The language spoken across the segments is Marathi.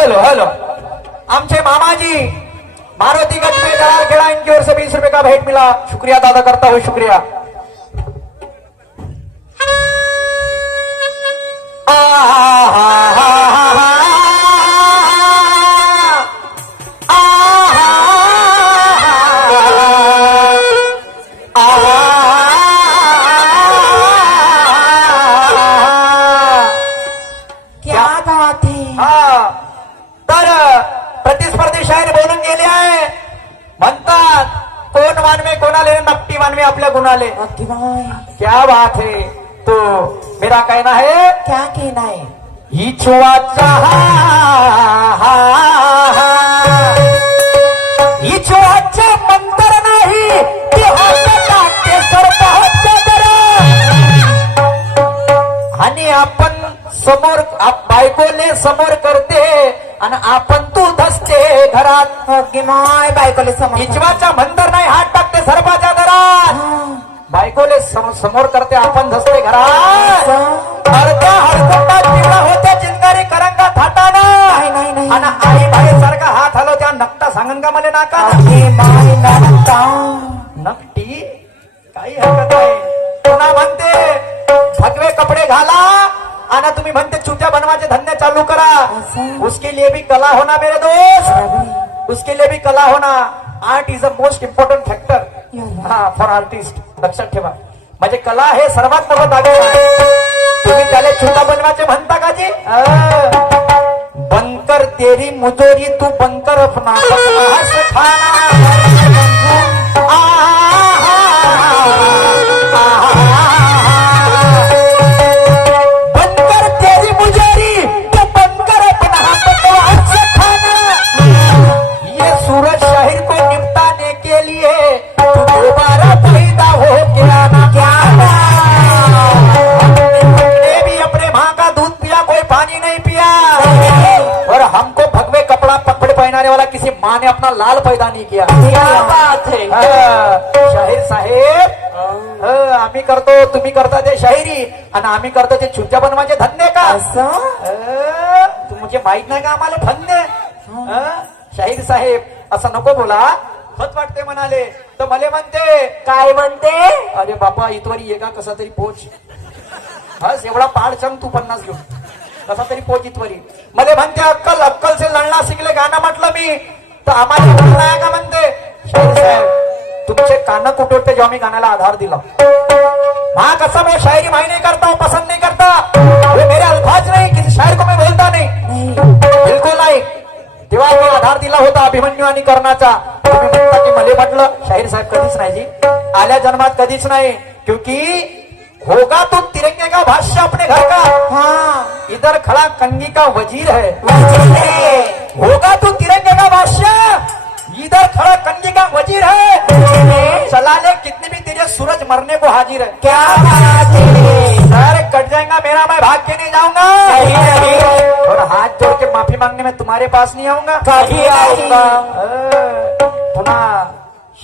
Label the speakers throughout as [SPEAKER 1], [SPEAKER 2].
[SPEAKER 1] हॅलो हॅलो आमचे मामाजी मारुति गंज में दलाल खेड़ा इनकी ओर से बीस रुपए का भेंट मिला। शुक्रिया दादा करता हूँ शुक्रिया।
[SPEAKER 2] क्या अगदी बाय
[SPEAKER 1] क्या बात है? तो मेरा कहना है
[SPEAKER 2] क्या कहना है?
[SPEAKER 1] ही चुवाचा ही चुवाचे मंतर नाही ती हात टाकते सर्पाच्या दर आणि आपण समोर आप- बायकोले समोर करते आणि आपण तू धसते घरात.
[SPEAKER 2] माय बायकोले समोर
[SPEAKER 1] हिचवाचा मंदर सम- समोर करते आपण हडकुंडात पिवळा होत्या चिंगारी करंगा थाटाना. आणि आई सारखा हात हलवत्या नकटा सांगन का मला नाका नकटी. काही हरकत नाही. पुन्हा म्हणते भगवे कपडे घाला आणि तुम्ही म्हणते चुत्या बनवायचे धंदे चालू करा? उसके लिए भी कला होना मेरे दोस्त. उसके लिए भी कला होना. Art is a most important factor हा फॉर आर्टिस्ट लक्षात ठेवा. म्हणजे कला हे सर्वात मोठं दागिना तुम्ही त्याला छोटा बनवायचे म्हणता का जी अं, बनकर तेरी मुजोरी तू बनकर अपना. किसी माँ ने अपना लाल पैदा नहीं किया। क्या बात है? शाहीर साहेब। आम्ही करतो तुम्ही करता ते शाहिरी. आणि आम्ही करतो ते चुत्या बनवायचे धंदे का?
[SPEAKER 2] असं?
[SPEAKER 1] अं, तू म्हणजे माहीत नाही का आम्हाला? धंदे अं, शाहीर साहेब असं नको बोला. खत वाटते म्हणाले. तर मले म्हणते.
[SPEAKER 2] काय म्हणते?
[SPEAKER 1] अरे बापा इथवरी ये का? कसा तरी पोच. बस एवढा पाड चंग तू पन्नास घेऊन. कसा तरी पोच इथवरी मला म्हणते अक्कल अक्कल से लढणं शिकले गाणं म्हटलं मी. तर आम्हाला बोलणं आहे का म्हणते? साहेब तुमचे कान कुठे होते जेव्हा मी गाण्याला आधार दिला? हाँ कसम है शायरी मैं नहीं करता हूँ पसंद नहीं करता? ये मेरे अल्फाज नहीं किसी शायर को मैं बोलता नहीं.
[SPEAKER 2] नाही
[SPEAKER 1] बिलकुल नाही. तेव्हा मी आधार दिला होता अभिमन्यू आणि कर्णाचा. तुम्ही म्हणता की मले म्हटलं शाहीर साहेब कधीच नाही जी. आल्या जन्मात कधीच नाही. क्योंकि होगा तो तिरंगे का भाष्य अपने घर का।
[SPEAKER 2] हा।
[SPEAKER 1] इधर खड़ा कंगी का वज़ीर है।
[SPEAKER 2] वज़ीर
[SPEAKER 1] होगा तो तिरंगे का भाष्य। इधर खड़ा कंगी का वज़ीर है। चला ले कितने भी तेरे सूरज मरने को हाजिर है।
[SPEAKER 2] क्या बात है।
[SPEAKER 1] सर कट जाएगा मेरा मैं भाग के नहीं जाऊँगा। और हाथ जोड़ के माफ़ी मांगने में तुम्हारे पास नहीं आऊँगा।
[SPEAKER 2] कभी आऊँगा.
[SPEAKER 1] पुन्हा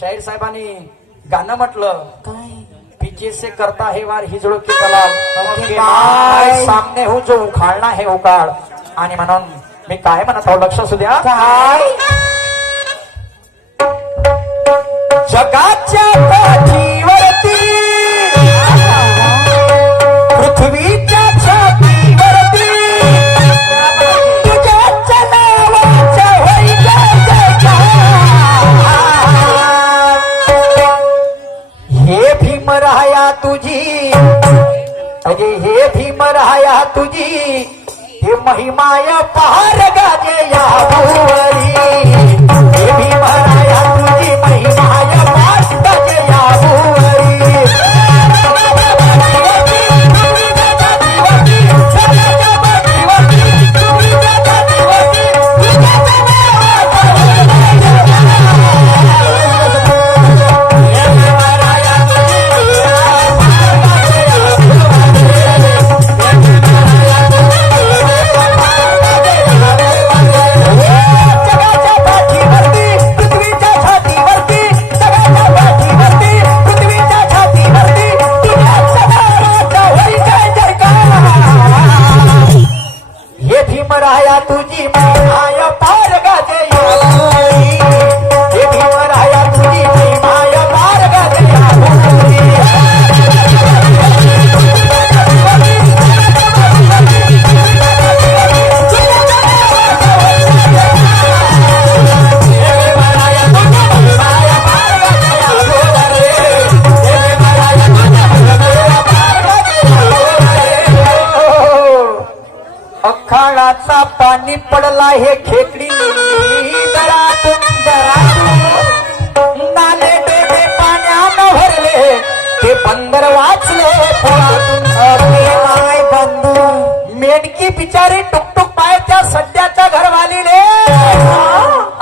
[SPEAKER 1] शाहीर साहेबांनी गाणं म्हटलं से करता है वार हिजड़ो के कलाल.
[SPEAKER 2] Okay,
[SPEAKER 1] K
[SPEAKER 2] bye.
[SPEAKER 1] मैं सामने हूँ जो उखाड़ना है उकाळ. आणि म्हणून मी काय म्हणत आहो लक्ष असू द्या.
[SPEAKER 2] काय
[SPEAKER 1] जगाच्या अरे हे भीम राया तुझी हे महिमाय पहार गाजे या भुवरी. हे खेकडी नाले डेबे पाण्यानं भरले ते बंदर वाचले पुरातून अरे माय बंधू मेडकी बिचारी टुकटुक पाय त्या सड्याच्या घरवालीले।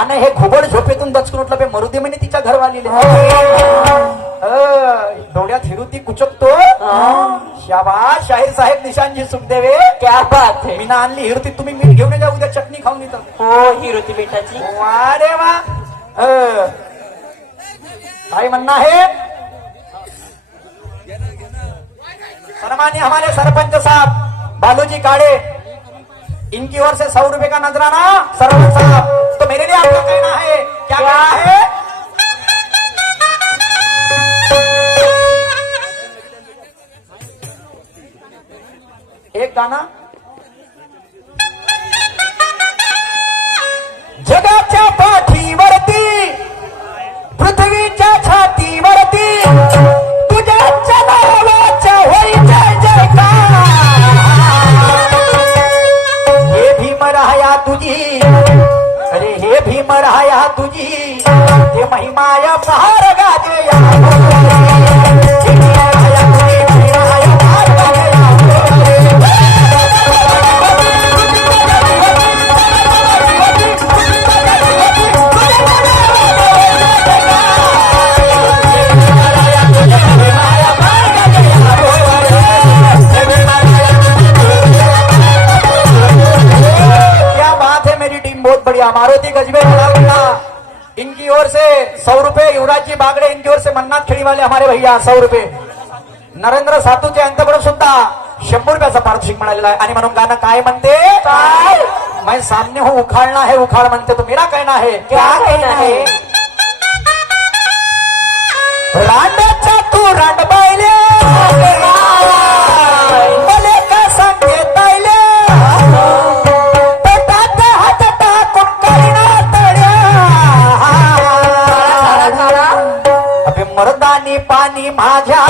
[SPEAKER 1] आणि हे घुबड झोपेतून दचकून उठलं बे मरुदे म्हणे तिच्या घरवालीले। अ, डोळ्यात हिरुती कुचकतो। शाबाश शाहीर साहेब निशांजी सुखदेवे।
[SPEAKER 2] क्या बात
[SPEAKER 1] मी ना आणली हिरुती तुम्ही मीठ घेऊन येतं
[SPEAKER 2] हो हिरोती मिठाची
[SPEAKER 1] वा रे वा अ, काय म्हणणं आहे? सन्मान्य हमारे सरपंच साहब बालूजी काड़े इनकी ओर से सौ रुपए का नजराना सरपंच साहब. तो मेरे लिए आपका कहना है क्या कहना है? एक गाना। जगाच्या पाठीवरती पृथ्वीच्या छातीवरती तुझ्याच नावाच्या होई जय हे भीम राया तुझी अरे हे भीम राया तुझी ते महिमाया हमारे भैया सौ रुपए नरेंद्र सातूचे अंतकडून सुद्धा शंभर रुपयाचा पारितोषिक मिळालेला आहे. आणि म्हणून गाणं काय म्हणते?
[SPEAKER 2] काय?
[SPEAKER 1] मैं सामने हूँ उखाड़ना है उखाड़ म्हणते तो मेरा कहना है.
[SPEAKER 2] क्या कहना है?
[SPEAKER 1] रांडाच्या मर्दानी पाणी माझ्या.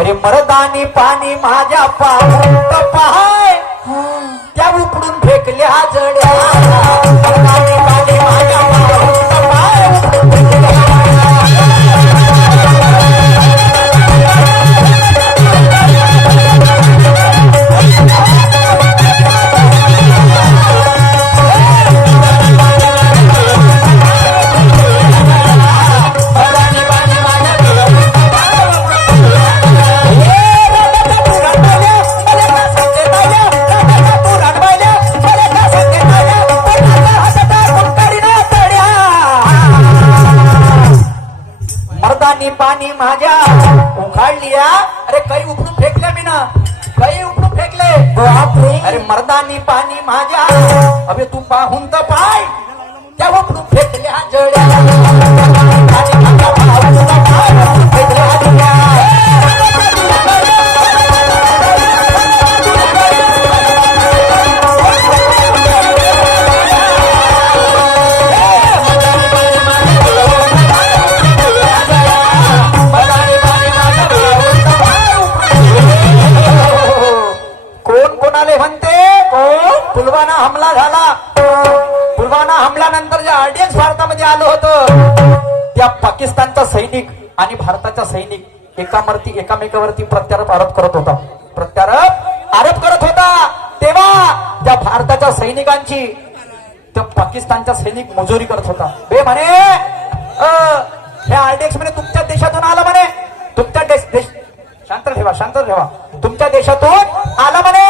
[SPEAKER 1] अरे मर्दानी पाणी माझ्या पाहाय त्या उपडून फेकल्या जड्या. मर्दानी पाणी पाणी माझ्या उखाडलिया. अरे काही उपडून फेकल्या मी ना. काही उपडून फेकले. अरे मर्दानी पाणी माझ्या. अबे तू पाहून तर पाय. भारताचा सैनिक एकावरती एकामेकावरती प्रत्यारोप आरोप करत होता. प्रत्यारोप आरोप करत होता. तेव्हा त्या भारताच्या सैनिकांची त्या पाकिस्तानचा सैनिक मजुरी करत होता. बे म्हणे हे आरडीएक्स म्हणे तुमच्या देशातून आलं म्हणे. तुमच्या देश शांत ठेवा शांत ठेवा. तुमच्या देशातून आलं म्हणे.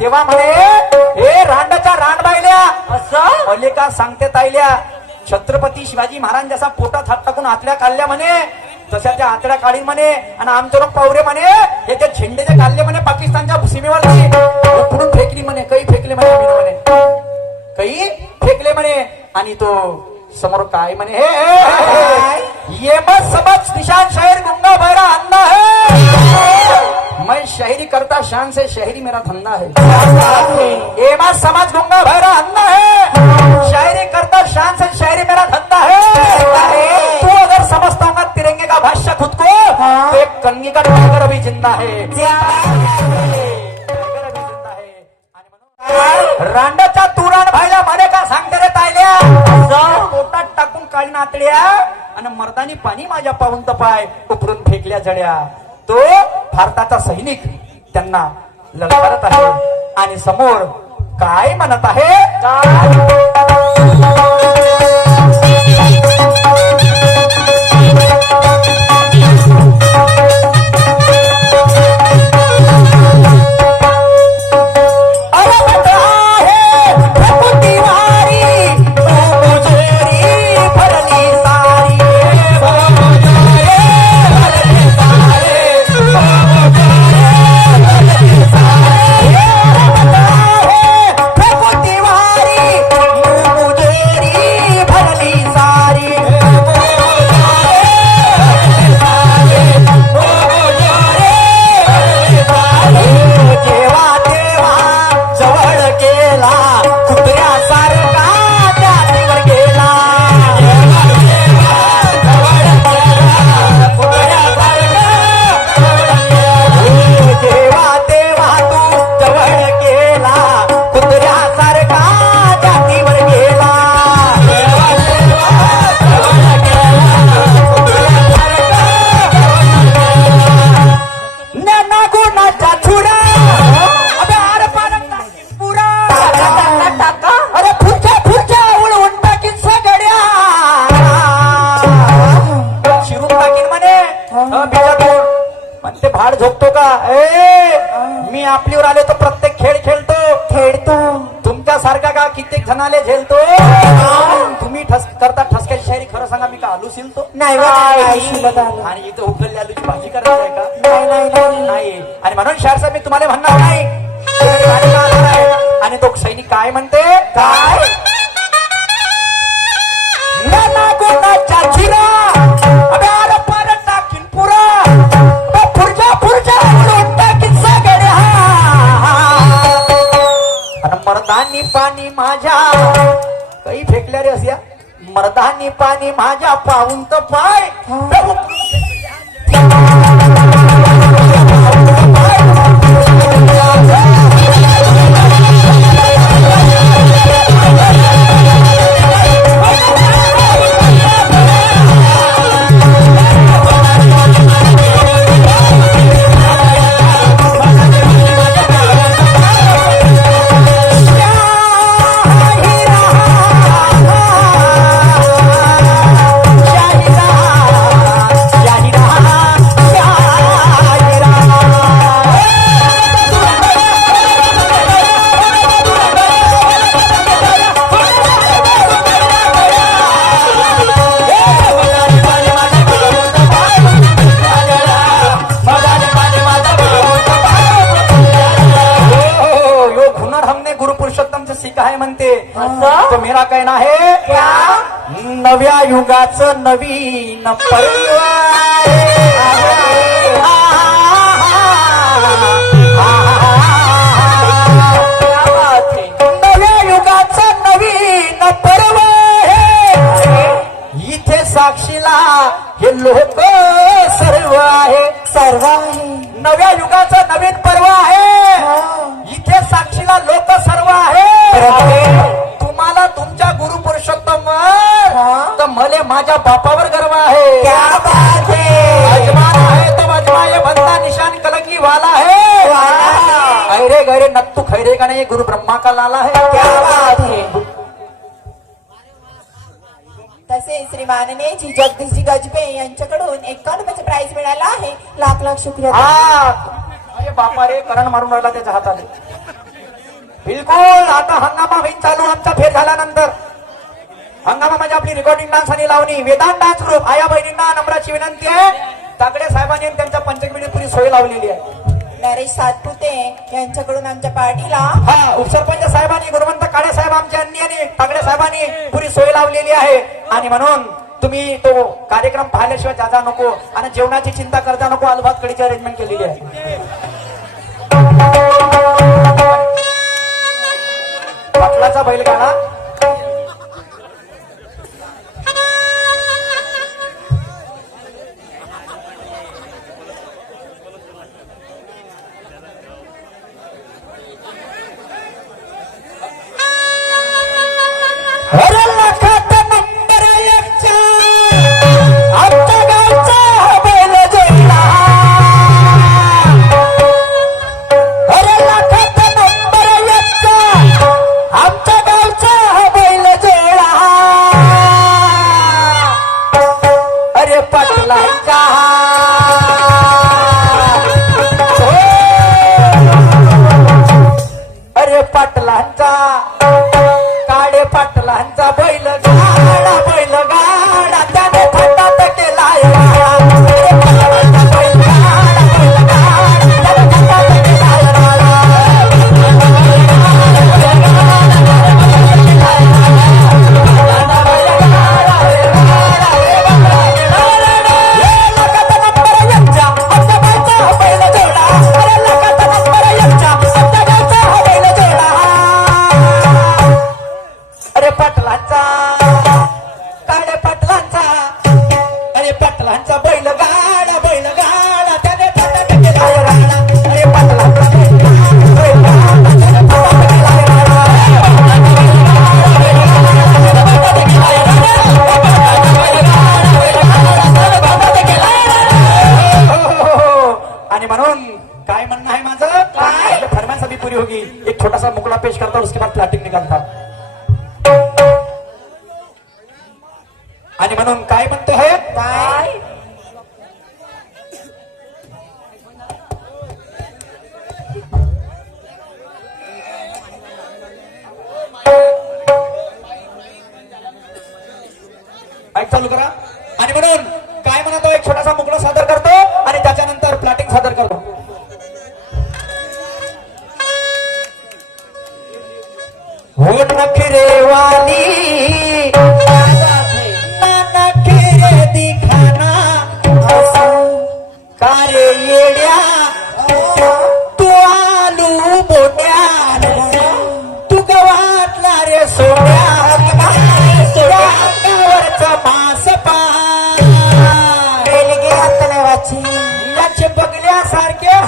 [SPEAKER 1] तेव्हा म्हणे हे रांडाच्या रांड बायल्या
[SPEAKER 2] असं?
[SPEAKER 1] मल्लिका सांगते ताईल्या छत्रपती शिवाजी महाराज जसा पोटात हात टाकून आतड्या काढल्या म्हणे तशा त्या आतड्या काढीन म्हणे आणि आमचे लोक पावरे म्हणे हे ते झेंडेचे काढले म्हणे पाकिस्तानच्या सीमेवर उकडून फेकली म्हणे काही फेकले म्हणे म्हणे. काही फेकले म्हणे आणि तो समोर काय म्हणे? हे, हे, हे, हे, ये मत समझ निशान शहर गुंगा बहरा अंधा है. मैं शहरी करता शान से शहरी मेरा धंधा है. ये मत समझ गुंगा बहरा अंधा है. शायरी करता शान से शायरी मेरा धंधा है. तू अगर समझता होगा तिरंगे का भाष्य खुद को तो एक कन्नी का अभी ज़िंदा है। रांडाच्या तुराण भाईला म्हणे का सांगते रे तायल्या? पोटात टाकून काढी नातड्या आणि मर्दानी पाणी माझ्या पाऊन पाय उकरून फेकल्या जड्या. तो भारताचा सैनिक. त्यांना ललकारत आहे. आणि समोर काय म्हणत आहे? म्हणते भाड झोपतो का? ए मी आपलीवर आले तर प्रत्येक खेळ खेळतो. खेळतो. तुमच्या सारखा का कित्येक जणाले झेलतो? तुम्ही ठस करता ठसक्याची शायरी खरं सांगा मी का आलू शिलतो?
[SPEAKER 2] नाही.
[SPEAKER 1] आणि इथं उकळली आलूची भाजी करायची आहे का? नाही आणि म्हणून शारसा मी तुम्हाला म्हणणार नाही. आणि तो सैनिक काय म्हणते? काय? मर्दानी पाणी माझ्या. काही फेकल्या रे असिया? मर्दानी पाणी माझ्या पाहून तर पाय. நவீனம் பர माझ्या बापावर गर्व आहे. अजमान आहे तो अजमा ये बनता निशान कलकी वाला है. अरे गरे नत्तू खैरे का नाही गुरु ब्रह्मा का लाला है. क्या बात है.
[SPEAKER 3] तसेच श्री माननीय जी जगदीशजी गजबे यांच्याकडून एकावन्न प्राइज मिळाला आहे. लाख लाख शुक्रिया.
[SPEAKER 1] हा. अरे बापा रे करण मारून राहिला त्याच्या हाताने. बिलकुल आता हंगामा होईल चालू आमचा फेर झाल्यानंतर. हंगामा म्हणजे आपली रेकॉर्डिंग डान्स आणि लावणी वेदांत डान्स ग्रुप आया बहिणींना नम्राची विनंती आहे. तागडे साहेबांनी त्यांच्या पंचकमिडी पुरी सोय लावलेली आहे.
[SPEAKER 3] नरेश सातपुते यांच्याकडून आमच्या पार्टीला
[SPEAKER 1] हा उपसरपंच साहेबांनी गुरुवंत काळे साहेब आमच्या आणि तागडे साहेबांनी पुरी सोय लावलेली आहे. आणि म्हणून तुम्ही तो कार्यक्रम पाहिल्याशिवाय जाजा नको आणि जेवणाची चिंता करता नको अलिबाग कडीची अरेंजमेंट केलेली आहे. बैलगाडा. आणि म्हणून काय म्हणतो एक छोटासा मुकडा सादर करतो आणि त्याच्यानंतर प्लॅटिंग सादर करतो. देवानी बघल्यासारखे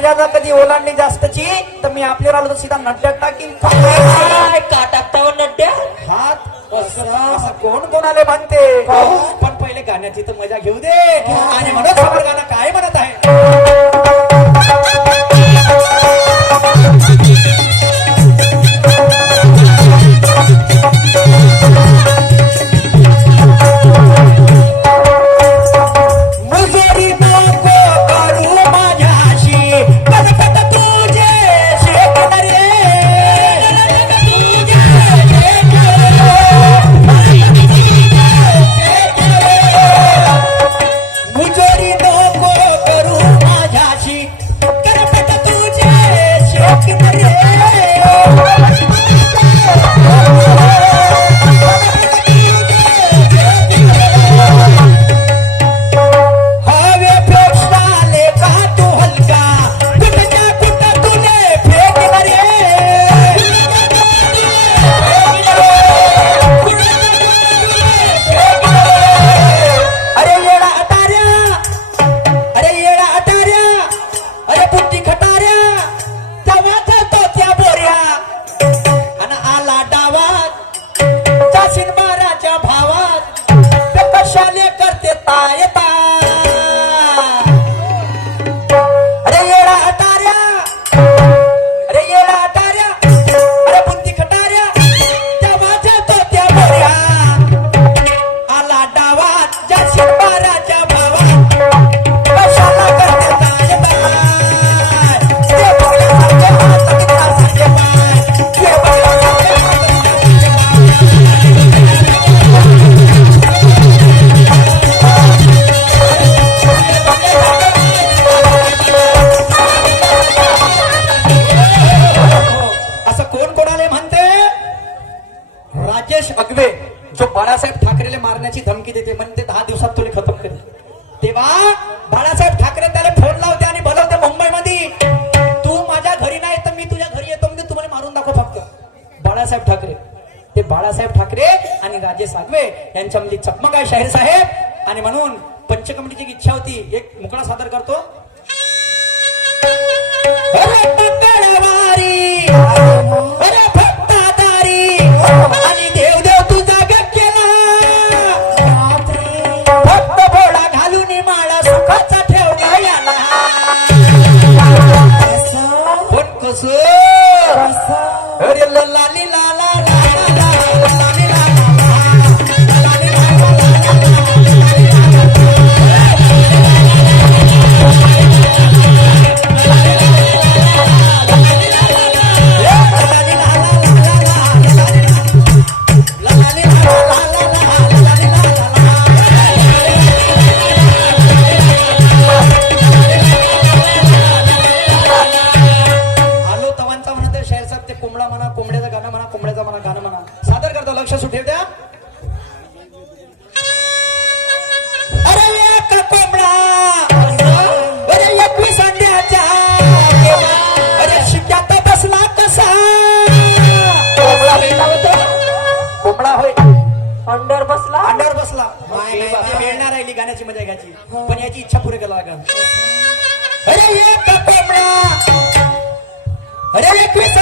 [SPEAKER 1] मर्यादा कधी ओलांडली जास्तची? तर मी आपल्यावर आलो तर सीधा नड्ड्यात टाकीन.
[SPEAKER 2] का टाकतावर हो नड्ड्या?
[SPEAKER 1] हात? असं कोण कोणाला म्हणते हो, पण पहिले गाण्याची तर मजा घेऊ दे. हो. आणि म्हणून मजा घ्यायची. पण याची इच्छा पुरे करा लागा अरे एक अरे एकवीस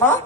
[SPEAKER 1] 啊？